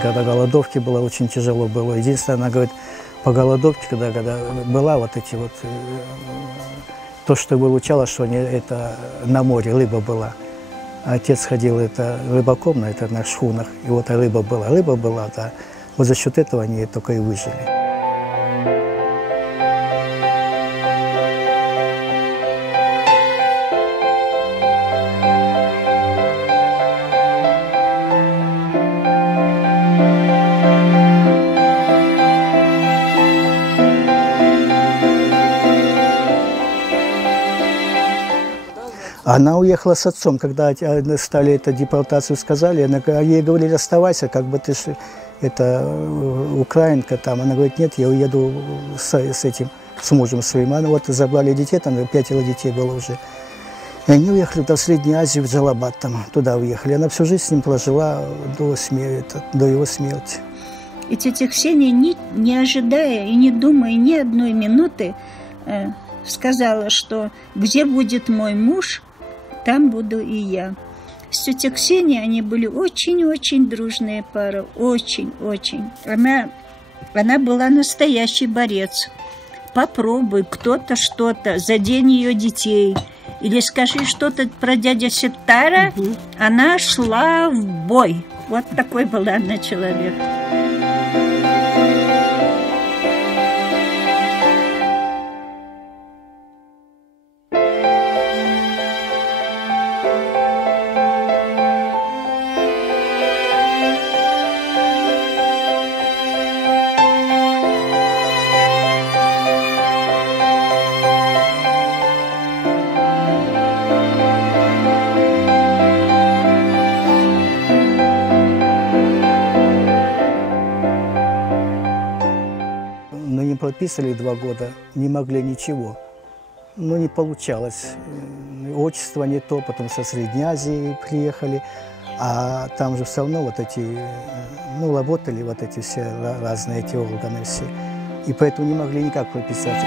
когда голодовки было, очень тяжело было. Единственное, она говорит, по голодовке, когда была вот эти вот, то, что вылучало, что это на море рыба была. Отец ходил рыбаком на шхунах, и вот рыба была, да. Вот за счет этого они только и выжили. Она уехала с отцом, когда стали эту депортацию сказали, ей говорили, оставайся, как бы ты украинка там. Она говорит, нет, я уеду с мужем своим. Она вот забрали детей, там 5 детей было уже. И они уехали в Среднюю Азию, в Джалабад, там, туда уехали. Она всю жизнь с ним прожила до его смерти. И тетя Ксения, не ожидая и не думая ни одной минуты, сказала, что где будет мой муж, там буду и я. С тетей Ксенией они были очень-очень дружная пара, очень-очень. Она была настоящий борец. Попробуй кто-то что-то, задень ее детей, или скажи что-то про дядю Сеттара, она шла в бой. Вот такой была она человек. Подписали 2 года, не могли ничего. Но не получалось. Отчество не то, потом со Средней Азии приехали, а там же все равно работали вот эти все разные эти органы все. И поэтому не могли никак прописаться.